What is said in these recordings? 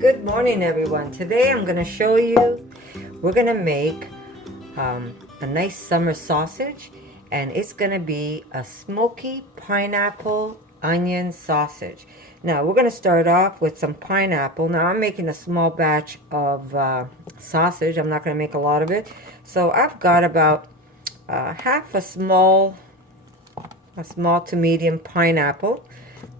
Good morning, everyone. Today I'm going to show you, we're going to make a nice summer sausage, and it's going to be a smoky pineapple onion sausage. Now we're going to start off with some pineapple. Now I'm making a small batch of sausage. I'm not going to make a lot of it. So I've got about half a small to medium pineapple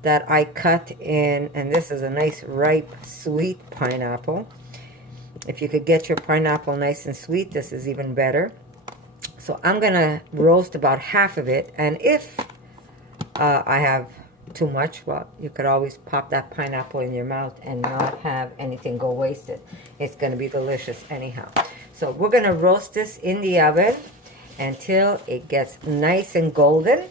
that I cut in, and this is a nice ripe sweet pineapple. If you could get your pineapple nice and sweet, this is even better. So I'm gonna roast about half of it, and if I have too much, well, you could always pop that pineapple in your mouth and not have anything go wasted. It's gonna be delicious anyhow. So we're gonna roast this in the oven until it gets nice and golden.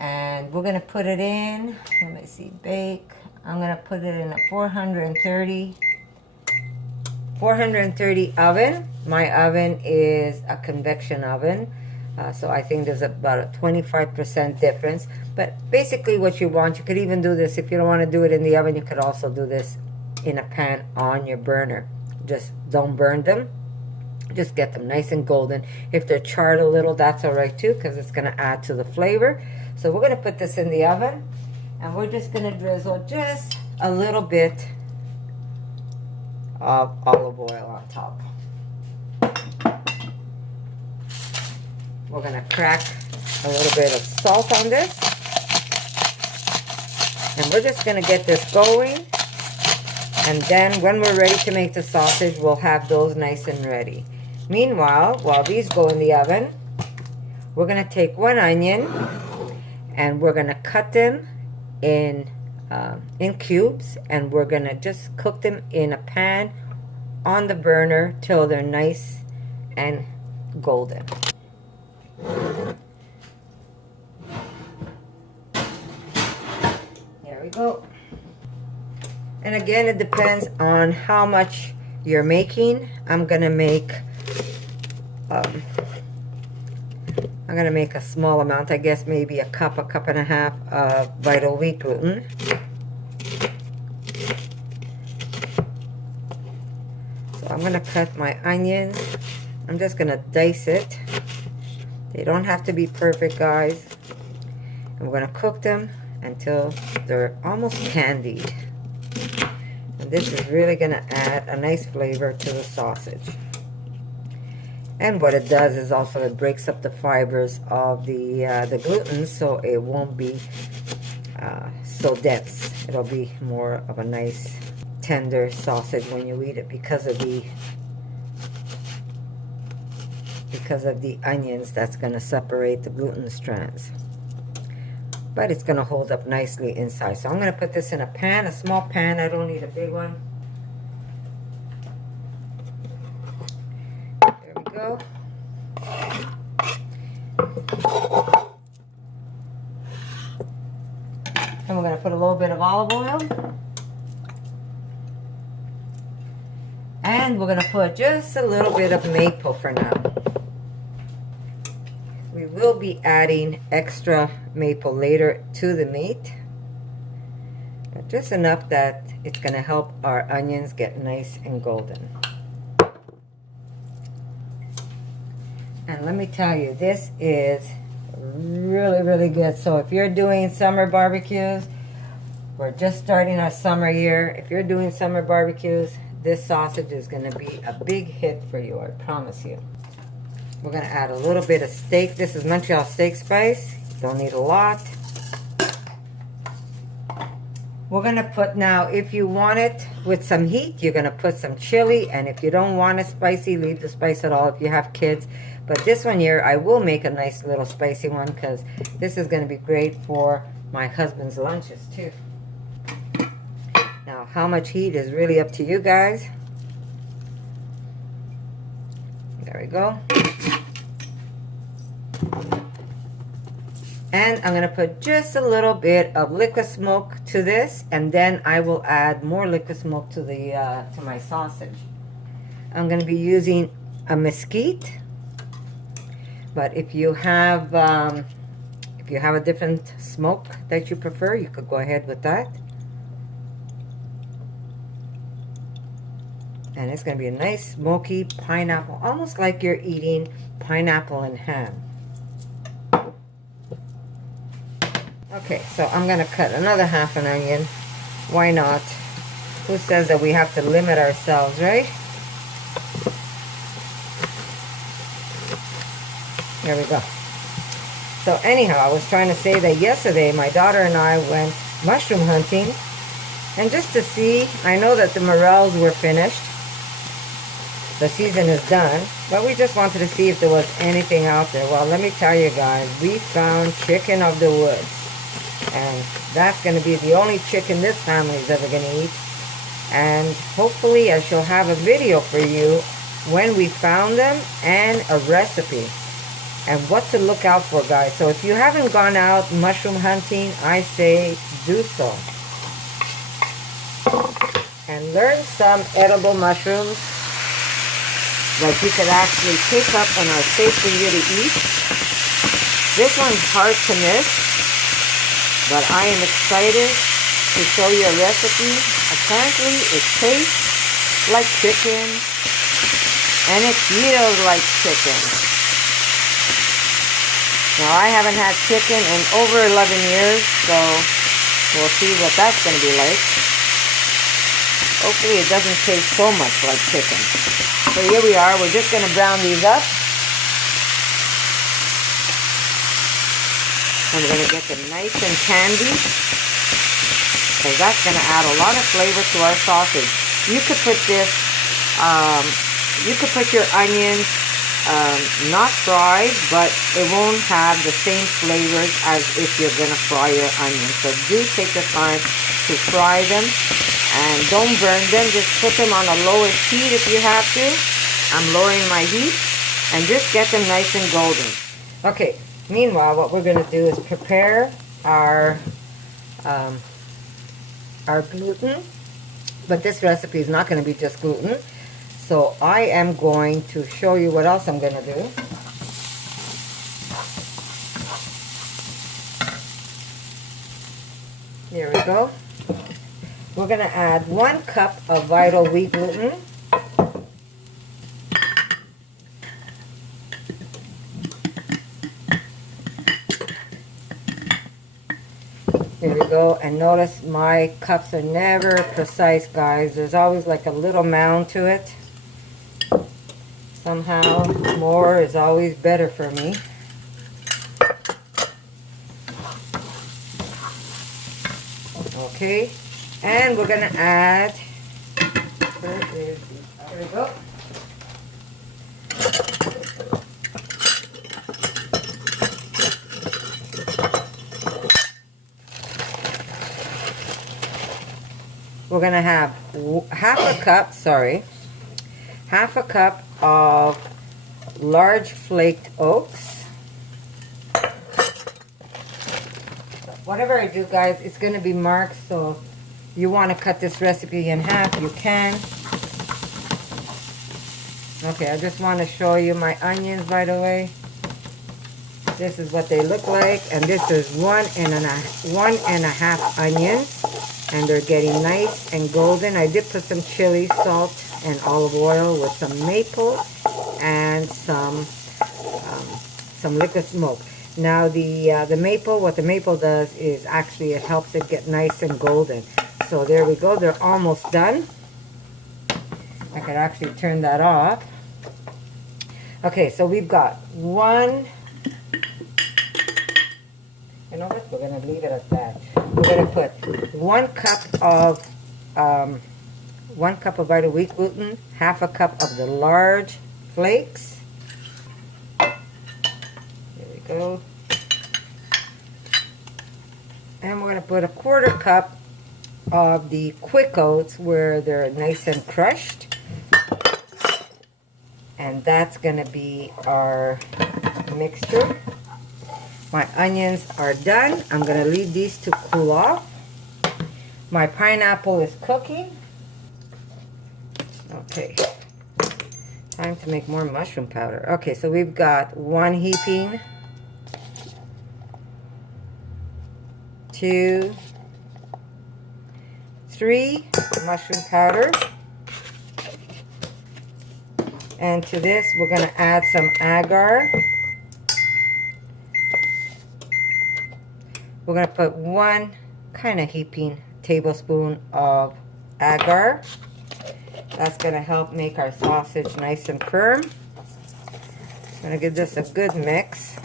And we're gonna put it in, let me see, bake. I'm gonna put it in a 430 oven. My oven is a convection oven, so I think there's about a 25% difference. But basically what you want, you could even do this, if you don't want to do it in the oven, you could also do this in a pan on your burner. Just don't burn them. Just get them nice and golden. If they're charred a little, that's all right too, because it's gonna add to the flavor. So we're going to put this in the oven, and we're just going to drizzle just a little bit of olive oil on top. We're going to crack a little bit of salt on this, and we're just going to get this going, and then when we're ready to make the sausage, we'll have those nice and ready. Meanwhile, while these go in the oven, we're going to take one onion, and we're gonna cut them in cubes, and we're gonna just cook them in a pan on the burner till they're nice and golden. There we go. And again, it depends on how much you're making. I'm gonna make a small amount, I guess maybe a cup and a half of vital wheat gluten. So I'm going to cut my onions. I'm just going to dice it. They don't have to be perfect, guys. And we're going to cook them until they're almost candied. And this is really going to add a nice flavor to the sausage. And what it does is also it breaks up the fibers of the gluten, so it won't be so dense. It'll be more of a nice tender sausage when you eat it because of the onions that's going to separate the gluten strands. But it's going to hold up nicely inside. So I'm going to put this in a pan, a small pan. I don't need a big one. Go. And we're going to put a little bit of olive oil, and we're going to put just a little bit of maple for now. We will be adding extra maple later to the meat, but just enough that it's going to help our onions get nice and golden. And let me tell you, this is really, really good. So if you're doing summer barbecues, we're just starting our summer year. If you're doing summer barbecues, this sausage is going to be a big hit for you, I promise you. We're going to add a little bit of steak. This is Montreal steak spice. Don't need a lot. We're going to put now, if you want it with some heat, you're going to put some chili. And if you don't want it spicy, leave the spice at all if you have kids. But this one here, I will make a nice little spicy one because this is going to be great for my husband's lunches too. Now, how much heat is really up to you guys. There we go. And I'm going to put just a little bit of liquid smoke to this, and then I will add more liquid smoke to to my sausage. I'm going to be using a mesquite. But if you have a different smoke that you prefer, you could go ahead with that. And it's going to be a nice smoky pineapple, almost like you're eating pineapple and ham. Okay, so I'm going to cut another half an onion. Why not? Who says that we have to limit ourselves, right? There we go. So anyhow, I was trying to say that yesterday my daughter and I went mushroom hunting. And just to see, I know that the morels were finished. The season is done. But we just wanted to see if there was anything out there. Well, let me tell you guys, we found chicken of the woods. And that's going to be the only chicken this family is ever going to eat. And hopefully I shall have a video for you when we found them and a recipe. And what to look out for, guys. So if you haven't gone out mushroom hunting, I say do so. And learn some edible mushrooms that you could actually pick up and are safe for you to eat. This one's hard to miss, but I am excited to show you a recipe. Apparently it tastes like chicken and it feels like chicken. Now I haven't had chicken in over 11 years, so we'll see what that's going to be like. Hopefully it doesn't taste so much like chicken. So here we are, we're just going to brown these up. And we're going to get them nice and candy, because that's going to add a lot of flavor to our sausage. You could put this, you could put your onions not fried, but it won't have the same flavors as if you're going to fry your onions. So do take the time to fry them, and don't burn them. Just put them on the lowest heat if you have to. I'm lowering my heat, and just get them nice and golden. Okay, meanwhile, what we're going to do is prepare our gluten, but this recipe is not going to be just gluten. So I am going to show you what else I'm going to do. There we go. We're going to add 1 cup of vital wheat gluten. There we go. And notice my cups are never precise, guys. There's always like a little mound to it. Somehow more is always better for me. Okay, and we're going to add, there we go. We're going to have half a cup of large flaked oats. Whatever I do, guys, it's going to be marked, so you want to cut this recipe in half, you can. Okay, I just want to show you my onions, by the way. This is what they look like, and this is 1.5 onions, and they're getting nice and golden. I did put some chili, salt, and olive oil with some maple and some liquid smoke. Now the maple, what the maple does is actually it helps it get nice and golden. So there we go, they're almost done. I could actually turn that off. Okay, so we've got one. You know what? We're gonna leave it at that. We're gonna put 1 cup of 1 cup of vital wheat gluten, half a cup of the large flakes. There we go. And we're going to put 1/4 cup of the quick oats where they're nice and crushed. And that's going to be our mixture. My onions are done. I'm going to leave these to cool off. My pineapple is cooking. Okay, time to make more mushroom powder. Okay, so we've got 1 heaping, 2, 3 mushroom powder, And to this, we're going to add some agar. We're going to put 1 kind of heaping tablespoon of agar. That's going to help make our sausage nice and firm. I'm going to give this a good mix.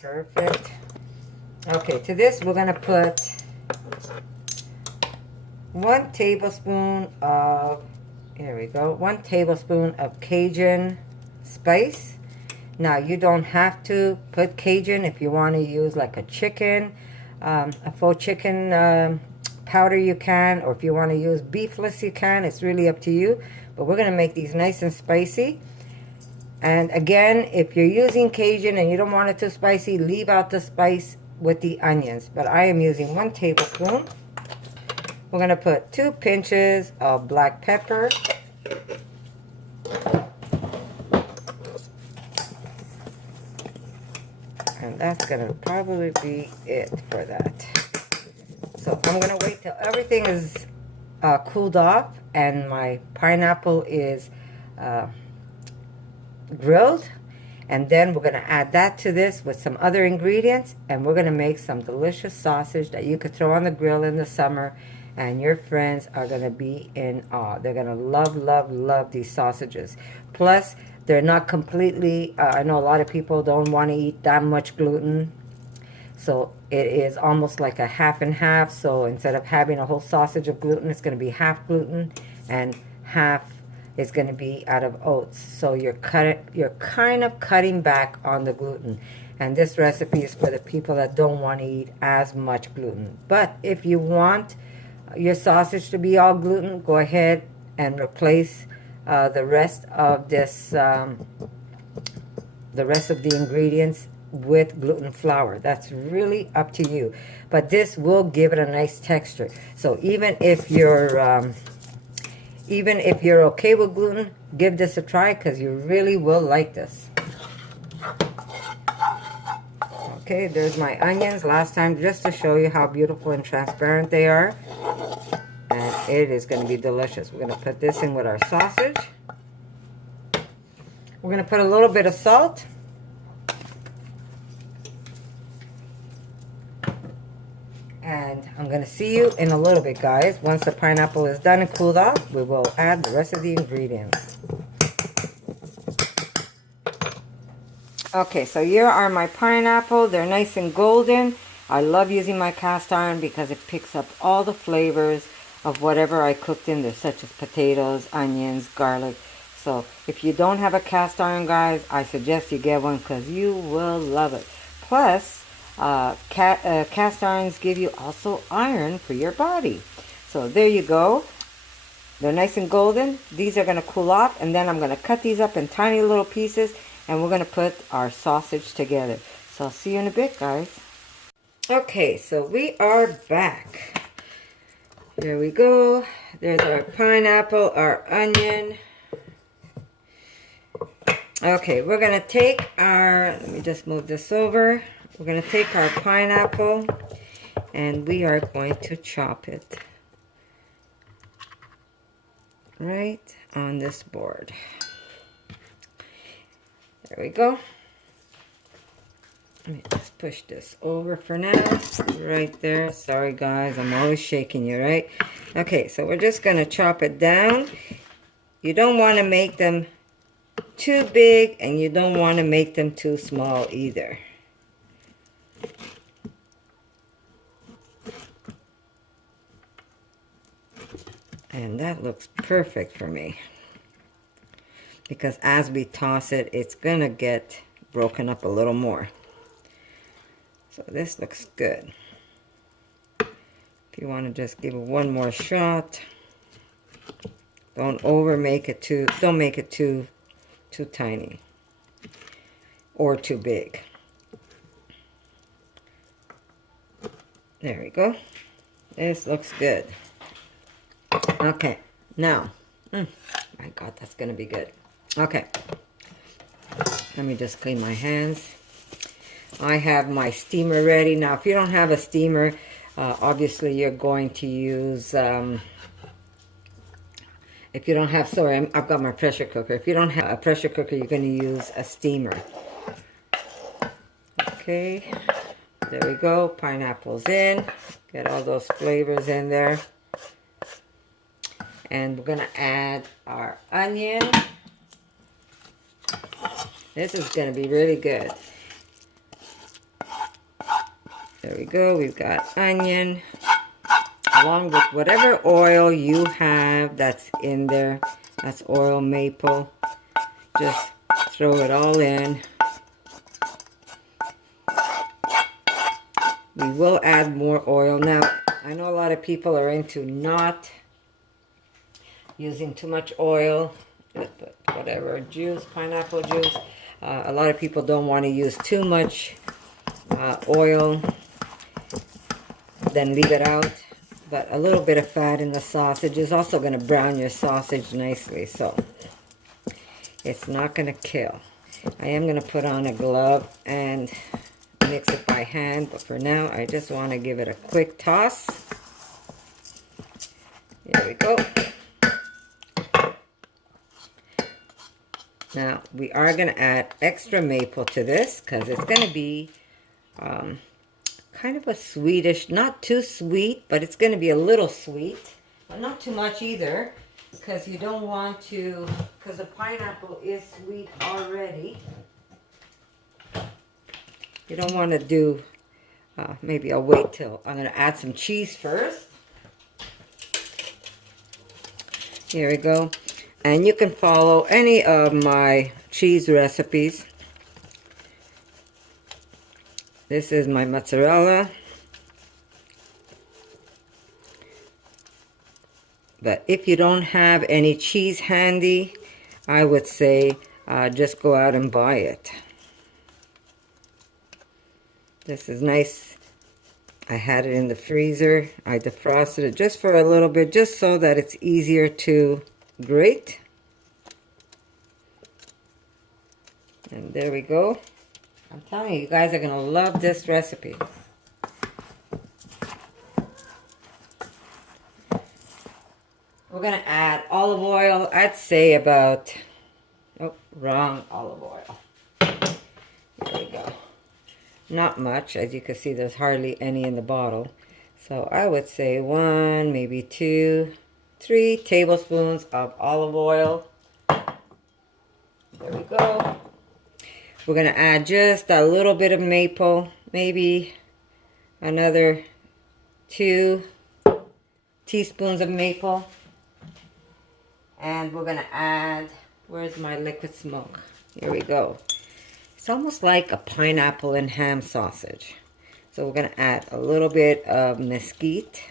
Perfect. Okay, to this we're going to put 1 tablespoon of, here we go, 1 tablespoon of Cajun spice. Now, you don't have to put Cajun if you want to use like a chicken, a faux chicken powder you can, or if you want to use beefless you can. It's really up to you. But we're going to make these nice and spicy. And again, if you're using Cajun and you don't want it too spicy, leave out the spice with the onions. But I am using 1 tablespoon. We're going to put 2 pinches of black pepper. And that's going to probably be it for that. So I'm going to wait till everything is cooled off and my pineapple is grilled. And then we're going to add that to this with some other ingredients. And we're going to make some delicious sausage that you could throw on the grill in the summer. And your friends are going to be in awe. They're going to love, love, love these sausages. Plus, they're not completely, I know a lot of people don't want to eat that much gluten. So it is almost like a half and half. So instead of having a whole sausage of gluten, it's going to be half gluten and half is going to be out of oats. So you're kind of cutting back on the gluten. And this recipe is for the people that don't want to eat as much gluten. But if you want your sausage to be all gluten, go ahead and replace the rest of this, the rest of the ingredients with gluten flour. That's really up to you. But this will give it a nice texture. So even if you're okay with gluten, give this a try because you really will like this. Okay, there's my onions last time just to show you how beautiful and transparent they are. And it is going to be delicious. We're going to put this in with our sausage. We're going to put a little bit of salt. And I'm going to see you in a little bit, guys. Once the pineapple is done and cooled off, we will add the rest of the ingredients. Okay, so here are my pineapple. They're nice and golden. I love using my cast iron because it picks up all the flavors of whatever I cooked in there, such as potatoes, onions, garlic. So if you don't have a cast iron, guys, I suggest you get one because you will love it. Plus, cast irons give you also iron for your body. So there you go. They're nice and golden. These are going to cool off, and then I'm going to cut these up in tiny little pieces, and we're going to put our sausage together. So I'll see you in a bit, guys. Okay, so we are back. There we go. There's our pineapple, our onion. Okay, we're going to take our, let me just move this over. We're going to take our pineapple and we are going to chop it right on this board. There we go. Let me just push this over for now. Right there. Sorry guys, I'm always shaking you, right? Okay, so we're just going to chop it down. You don't want to make them too big and you don't want to make them too small either. And that looks perfect for me. Because as we toss it, it's going to get broken up a little more. So this looks good. If you want to just give it one more shot, don't make it too tiny or too big. There we go. This looks good. Okay, now, my God, that's gonna be good. Okay, let me just clean my hands. I have my steamer ready. Now, if you don't have a steamer, Obviously, you're going to use, if you don't have, sorry, I've got my pressure cooker. If you don't have a pressure cooker, you're going to use a steamer. Okay, there we go. Pineapple's in. Get all those flavors in there. And we're going to add our onion. This is going to be really good. There we go. We've got onion along with whatever oil you have that's in there. That's oil maple. Just throw it all in. We will add more oil. Now, I know a lot of people are into not using too much oil. Whatever, juice, pineapple juice. A lot of people don't want to use too much oil. Then leave it out. But a little bit of fat in the sausage is also going to brown your sausage nicely. So it's not going to kill. I am going to put on a glove and mix it by hand, but for now I just want to give it a quick toss. There we go. Now we are going to add extra maple to this because it's going to be kind of a sweetish, not too sweet, but it's going to be a little sweet, but not too much either, because you don't want to, because the pineapple is sweet already. You don't want to do, maybe I'll wait till, I'm going to add some cheese first. Here we go. And you can follow any of my cheese recipes. This is my mozzarella. But if you don't have any cheese handy, I would say just go out and buy it. This is nice. I had it in the freezer. I defrosted it just for a little bit, just so that it's easier to grate. And there we go. I'm telling you, you guys are going to love this recipe. We're going to add olive oil. I'd say about, oh, wrong olive oil. There we go. Not much. As you can see, there's hardly any in the bottle. So I would say 1, maybe 2, 3 tablespoons of olive oil. There we go. We're going to add just a little bit of maple, maybe another 2 teaspoons of maple. And we're going to add, where's my liquid smoke? Here we go. It's almost like a pineapple and ham sausage. So we're going to add a little bit of mesquite.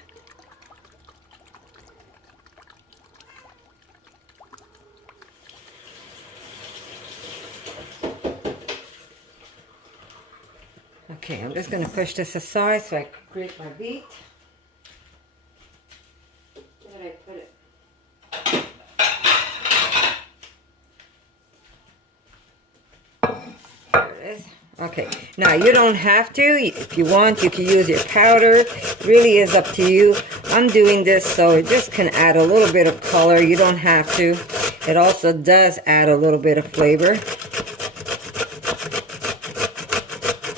Okay, I'm just going to push this aside so I can grate my beet. Where did I put it? There it is. Okay, now you don't have to. If you want, you can use your powder. It really is up to you. I'm doing this so it just can add a little bit of color. You don't have to. It also does add a little bit of flavor.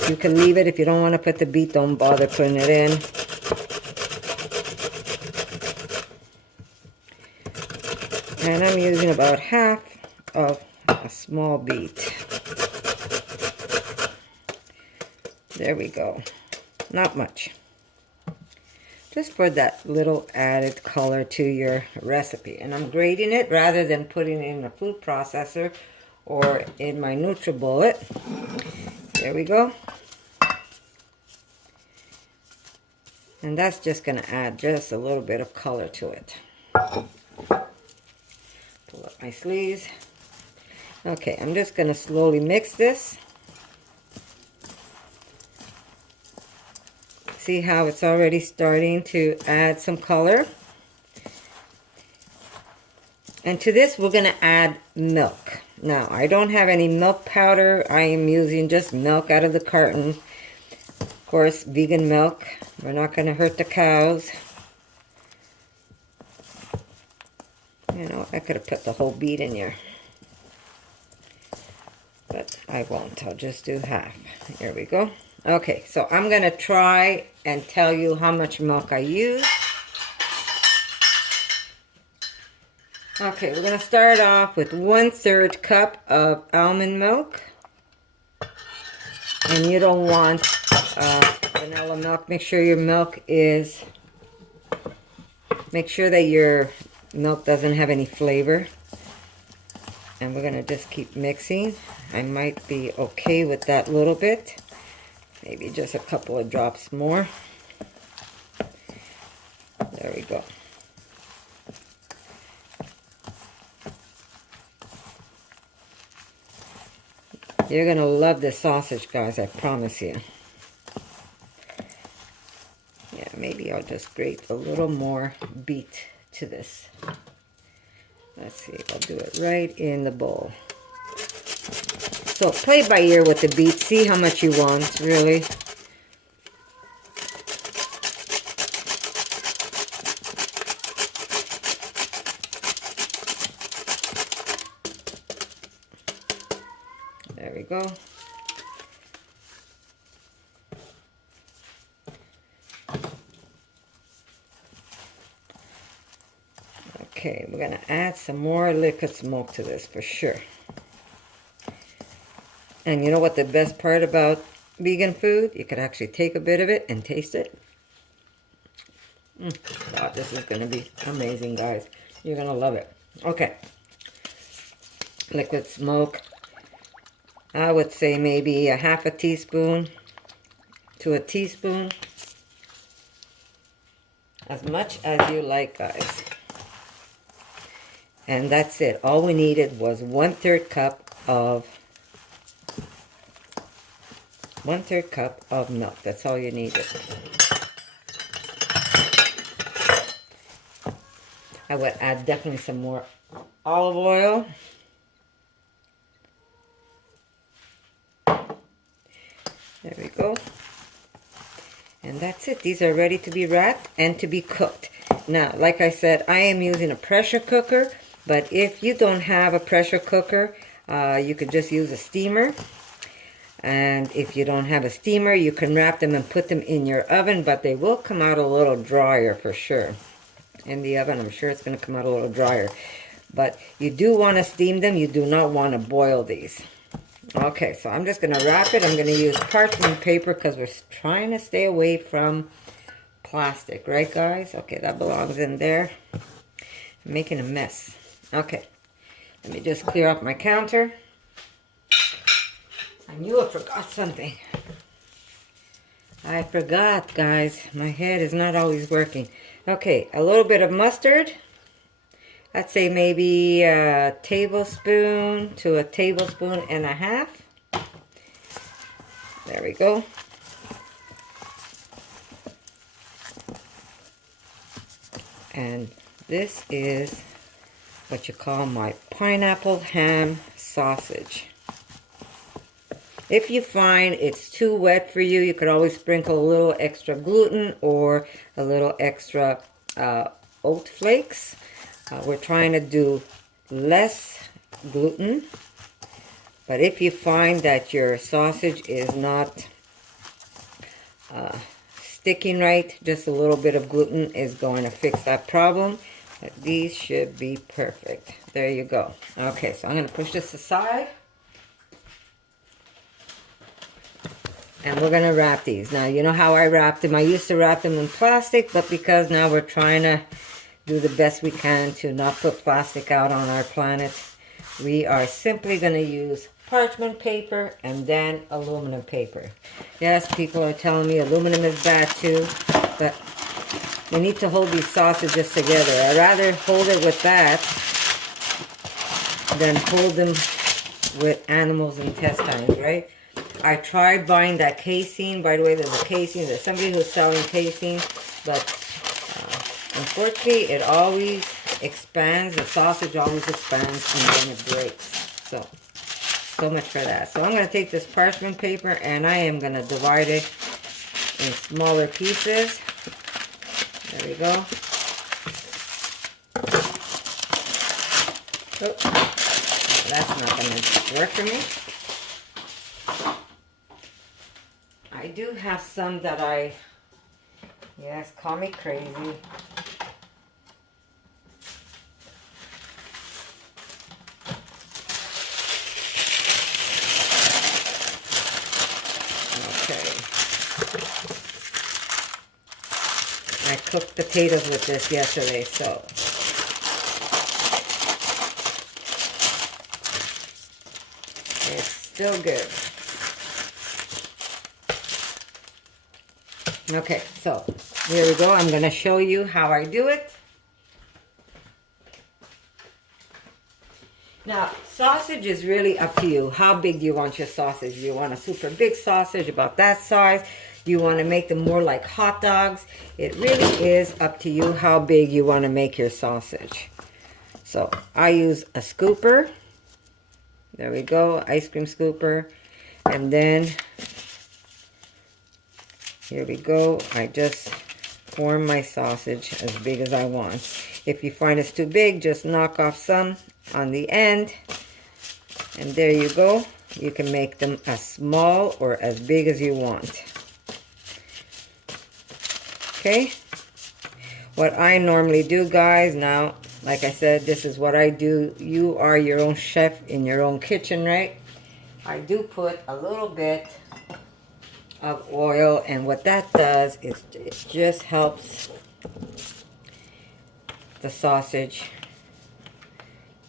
You can leave it if you don't want to put the beet, don't bother putting it in. And I'm using about half of a small beet. There we go. Not much. Just for that little added color to your recipe. And I'm grating it rather than putting it in a food processor or in my NutriBullet. There we go. And that's just going to add just a little bit of color to it. Pull up my sleeves. Okay, I'm just going to slowly mix this. See how it's already starting to add some color. And to this, we're going to add milk. Now, I don't have any milk powder. I am using just milk out of the carton. course, vegan milk. We're not going to hurt the cows. You know, I could have put the whole bead in here. But I won't. I'll just do half. Here we go. Okay, so I'm going to try and tell you how much milk I use. Okay, we're going to start off with 1/3 cup of almond milk. And you don't want vanilla milk. Make sure your milk is... Make sure that your milk doesn't have any flavor. And we're going to just keep mixing. I might be okay with that little bit. Maybe just a couple of drops more. There we go. You're going to love this sausage, guys, I promise you. Yeah, maybe I'll just grate a little more beet to this. Let's see, I'll do it right in the bowl. So play by ear with the beet. See how much you want, really. There we go. Okay, we're going to add some more liquid smoke to this for sure. And you know what the best part about vegan food? You could actually take a bit of it and taste it. Wow, this is going to be amazing, guys. You're going to love it. Okay. Liquid smoke. I would say maybe a half a teaspoon to a teaspoon. As much as you like, guys. And that's it. All we needed was 1/3 cup of milk. That's all you needed. I would add definitely some more olive oil. There we go. And that's it. These are ready to be wrapped and to be cooked. Now, like I said, I am using a pressure cooker, but if you don't have a pressure cooker, you could just use a steamer. And if you don't have a steamer, you can wrap them and put them in your oven, but they will come out a little drier for sure. In the oven, I'm sure it's going to come out a little drier. But you do want to steam them. You do not want to boil these. Okay, so I'm just going to wrap it. I'm going to use parchment paper because we're trying to stay away from plastic. Right, guys? Okay, that belongs in there. I'm making a mess. Okay, let me just clear up my counter. I knew I forgot something. I forgot, guys. My head is not always working. Okay, a little bit of mustard. I'd say maybe a tablespoon to a tablespoon and a half. There we go. And this is what you call my pineapple ham sausage. If you find it's too wet for you, you could always sprinkle a little extra gluten or a little extra oat flakes. We're trying to do less gluten. But if you find that your sausage is not sticking right, just a little bit of gluten is going to fix that problem. But these should be perfect. There you go. Okay, so I'm going to push this aside. And we're going to wrap these. Now, you know how I wrapped them. I used to wrap them in plastic, but because now we're trying to do the best we can to not put plastic out on our planet, we are simply going to use parchment paper and then aluminum paper. Yes, people are telling me aluminum is bad too, but we need to hold these sausages together. I'd rather hold it with that than hold them with animals' intestines, right? I tried buying that casing. By the way, there's a casing. There's somebody who's selling casing, but unfortunately, it always expands. The sausage always expands, and then it breaks. So much for that. So I'm going to take this parchment paper, and I am going to divide it in smaller pieces. There we go. Oh, that's not going to work for me. I do have some that yes, call me crazy. Okay. I cooked potatoes with this yesterday, so it's still good. Okay, so here we go. I'm going to show you how I do it. Now, sausage is really up to you. How big do you want your sausage? You want a super big sausage, about that size? You want to make them more like hot dogs? It really is up to you how big you want to make your sausage. So, I use a scooper. There we go, ice cream scooper. And then here we go. I just form my sausage as big as I want. If you find it's too big, just knock off some on the end. And there you go. You can make them as small or as big as you want. Okay. What I normally do, guys, now, like I said, this is what I do. You are your own chef in your own kitchen, right? I do put a little bit of oil, and what that does is it just helps the sausage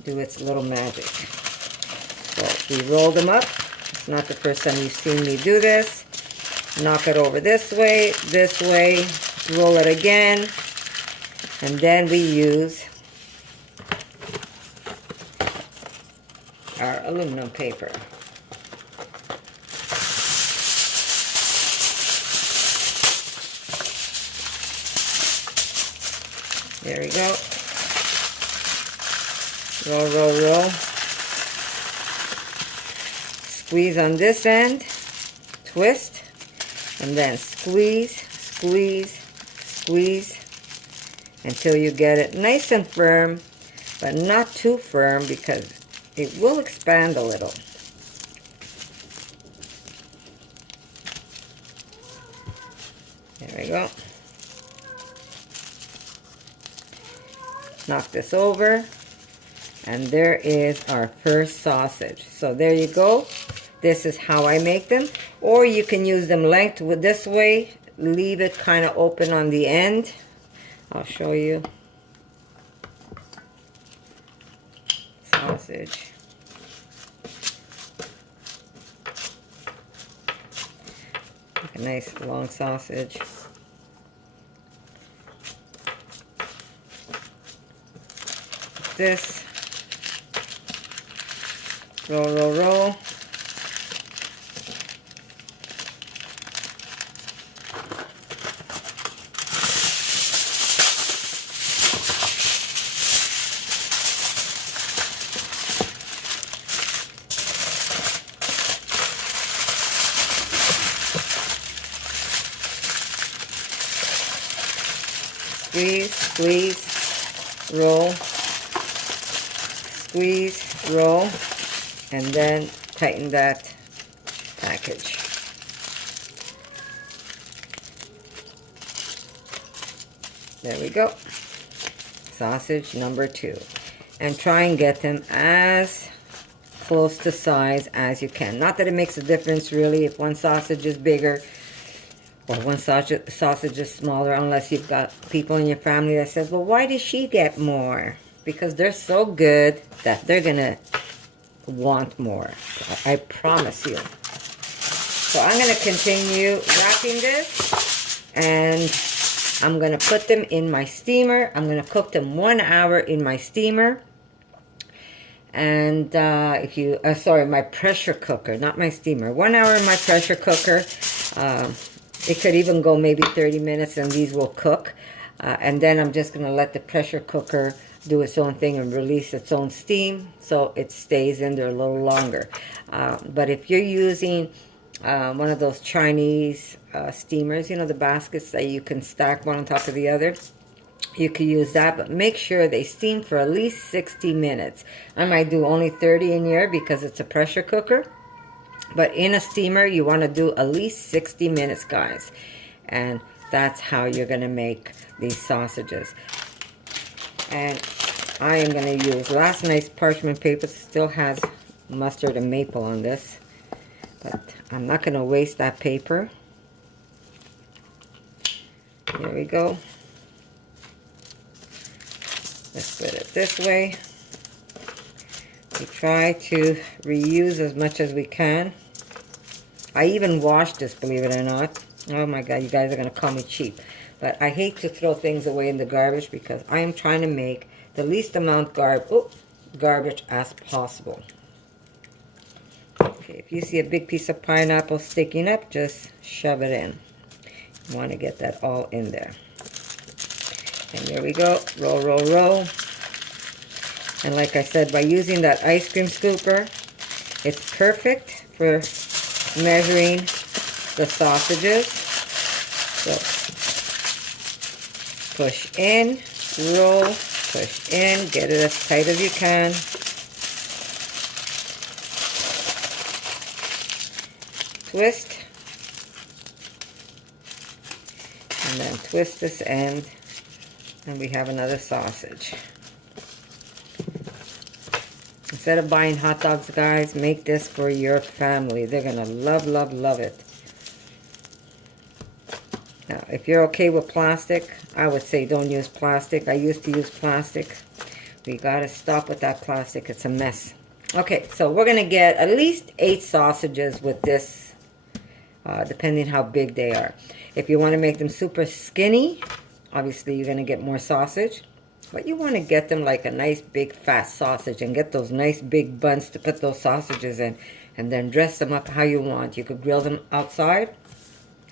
do its little magic. So we roll them up. It's not the first time you've seen me do this. Knock it over this way, roll it again, and then we use our aluminum paper. There we go. Roll, roll, roll. Squeeze on this end, twist, and then squeeze, squeeze, squeeze until you get it nice and firm, but not too firm because it will expand a little. There we go. Knock this over, and there is our first sausage. So there you go. This is how I make them. Or you can use them length with this way, leave it kind of open on the end. I'll show you. Sausage. Like a nice long sausage. This, roll, roll, roll. Squeeze, squeeze, roll. Squeeze, roll, and then tighten that package. There we go. Sausage number 2. And try and get them as close to size as you can. Not that it makes a difference really if one sausage is bigger or one sausage is smaller, unless you've got people in your family that says, well, why did she get more? Because they're so good that they're gonna want more. I promise you. So I'm gonna continue wrapping this, and I'm gonna put them in my steamer. I'm gonna cook them 1 hour in my steamer. And if you, sorry, my pressure cooker, not my steamer. 1 hour in my pressure cooker. It could even go maybe 30 minutes, and these will cook. And then I'm just gonna let the pressure cooker do its own thing and release its own steam, so it stays in there a little longer. But if you're using one of those Chinese steamers, you know, the baskets that you can stack one on top of the other. You could use that, but make sure they steam for at least 60 minutes. I might do only 30 in here because it's a pressure cooker. But in a steamer, you want to do at least 60 minutes, guys. And that's how you're going to make these sausages. And I am going to use last night's parchment paper. It still has mustard and maple on this. But I'm not going to waste that paper. Here we go. Let's put it this way. We try to reuse as much as we can. I even washed this, believe it or not. Oh my God, you guys are going to call me cheap. But I hate to throw things away in the garbage because I am trying to make the least amount garbage as possible. Okay, if you see a big piece of pineapple sticking up, just shove it in. You want to get that all in there. And there we go. Roll, roll, roll. And like I said, by using that ice cream scooper, it's perfect for measuring the sausages. So push in, roll, push in, get it as tight as you can. Twist. And then twist this end. And we have another sausage. Instead of buying hot dogs, guys, make this for your family. They're going to love, love, love it. Now, if you're okay with plastic, I would say don't use plastic. I used to use plastic. We got to stop with that plastic. It's a mess. Okay, so we're going to get at least 8 sausages with this, depending how big they are. If you want to make them super skinny, obviously you're going to get more sausage. But you want to get them like a nice big fat sausage and get those nice big buns to put those sausages in. And then dress them up how you want. You could grill them outside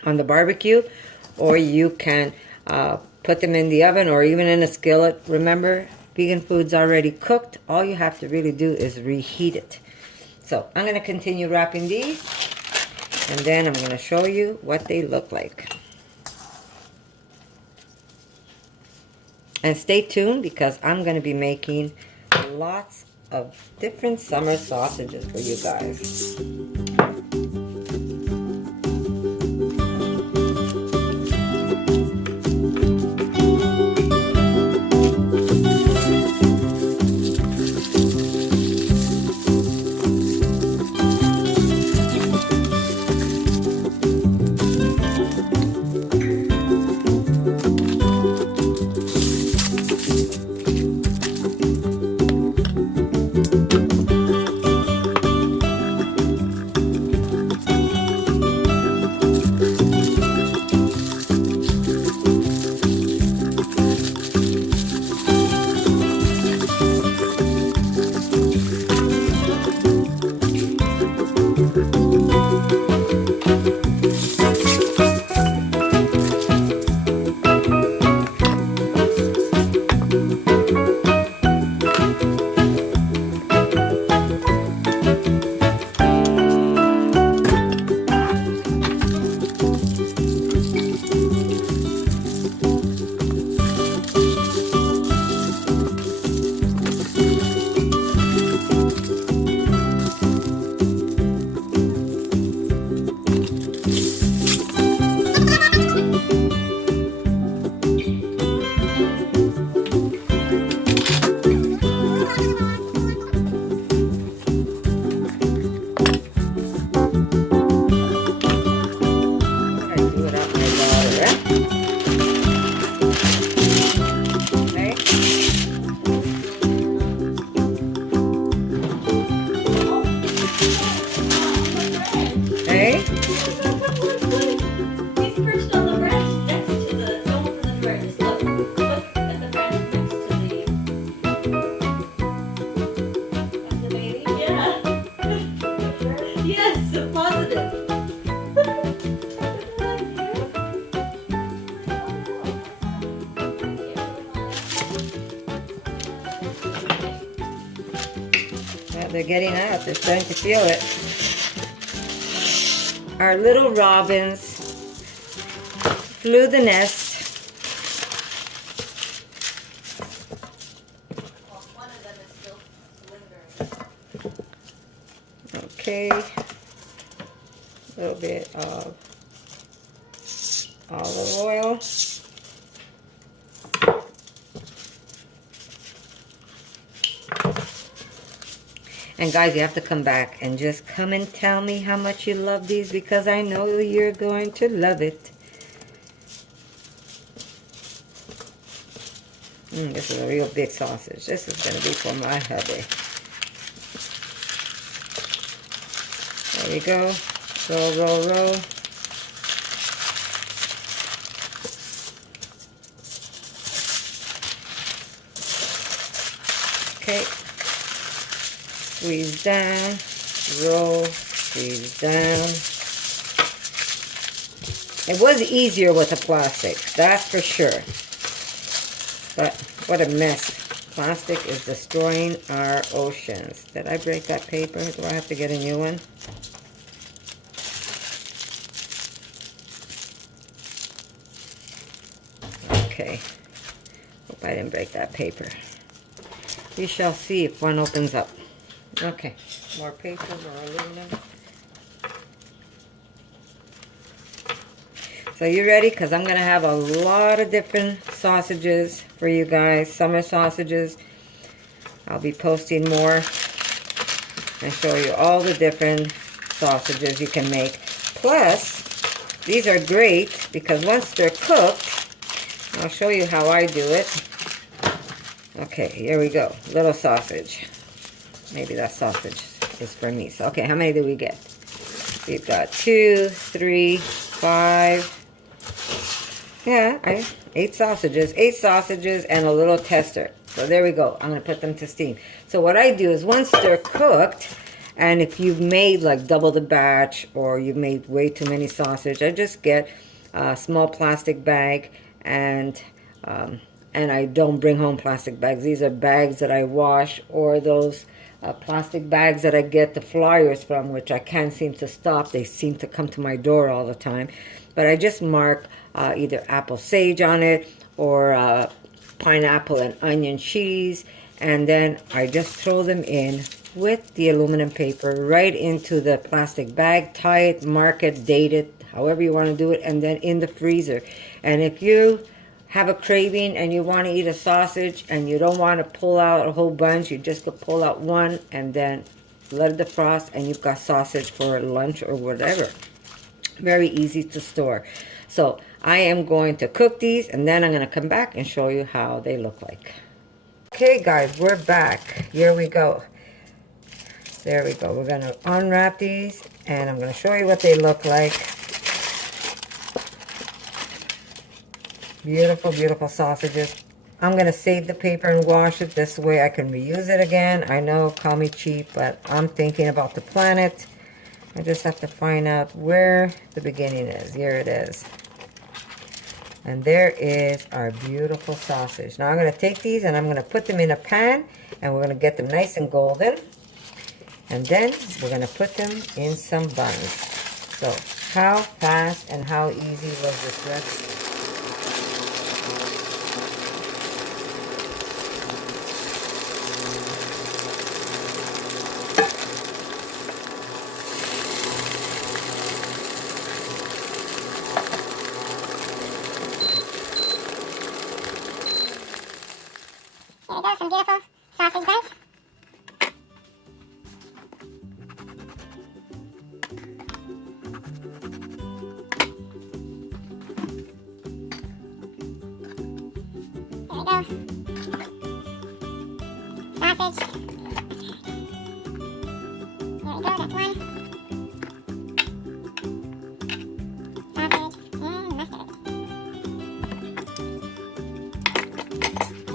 on the barbecue. Or you can put them in the oven or even in a skillet. Remember, vegan food's already cooked. All you have to really do is reheat it. So I'm going to continue wrapping these. And then I'm going to show you what they look like. And stay tuned because I'm going to be making lots of different summer sausages for you guys. They're getting out. They're starting to feel it. Our little robins flew the nest. One of them is still lingering. Okay. A little bit of olive oil. And guys, you have to come back and just come and tell me how much you love these, because I know you're going to love it. This is a real big sausage. This is going to be for my hubby. There we go. Roll, roll, roll. Okay. Squeeze down, roll, squeeze down. It was easier with the plastic, that's for sure. But what a mess. Plastic is destroying our oceans. Did I break that paper? Do I have to get a new one? Okay. Hope I didn't break that paper. We shall see if one opens up. Okay, more paper, more aluminum. So you ready? Because I'm going to have a lot of different sausages for you guys. Summer sausages. I'll be posting more and show you all the different sausages you can make. Plus, these are great because once they're cooked, I'll show you how I do it. Okay, here we go. Little sausage. Maybe that sausage is for me. So, okay, how many do we get? We've got 2, 3, 5. Yeah, 8 sausages. 8 sausages and a little tester. So there we go. I'm going to put them to steam. So what I do is once they're cooked, and if you've made like double the batch or you've made way too many sausage, I just get a small plastic bag, and I don't bring home plastic bags. These are bags that I wash, or those plastic bags that I get the flyers from, which I can't seem to stop. They seem to come to my door all the time. But I just mark either apple sage on it or pineapple and onion cheese, and then I just throw them in with the aluminum paper right into the plastic bag, tie it, mark it, date it, however you want to do it, and then in the freezer. And if you have a craving and you want to eat a sausage and you don't want to pull out a whole bunch, you just could pull out one and then let it defrost, and you've got sausage for lunch or whatever. Very easy to store. So I am going to cook these, and then I'm going to come back and show you how they look like. Okay guys, we're back. Here we go. There we go. We're going to unwrap these, and I'm going to show you what they look like. Beautiful, beautiful sausages. I'm going to save the paper and wash it. This way I can reuse it again. I know, call me cheap, but I'm thinking about the planet. I just have to find out where the beginning is. Here it is. And there is our beautiful sausage. Now I'm going to take these and I'm going to put them in a pan, and we're going to get them nice and golden. And then we're going to put them in some buns. So how fast and how easy was this recipe? Here we go, some beautiful sausage buns. There we go. Sausage. There we go, that's one. Sausage and mustard. 2.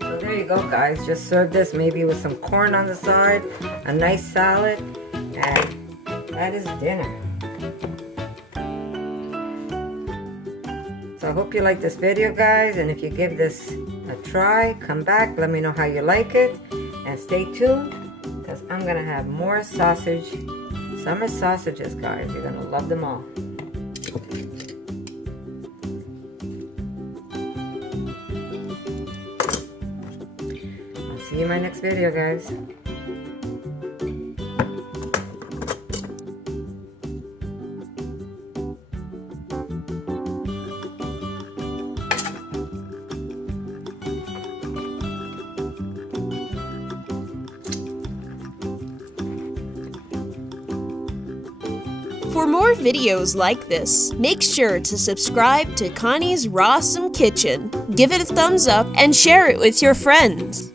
So there you go guys, just serve this maybe with some corn on the side, a nice salad, and that is dinner. So I hope you like this video guys, and if you give this a try, come back, let me know how you like it, and stay tuned I'm gonna have more sausage, summer sausages, guys. You're gonna love them all. I'll see you in my next video, guys. For more videos like this, make sure to subscribe to Connie's Rawsome Kitchen, give it a thumbs up, and share it with your friends.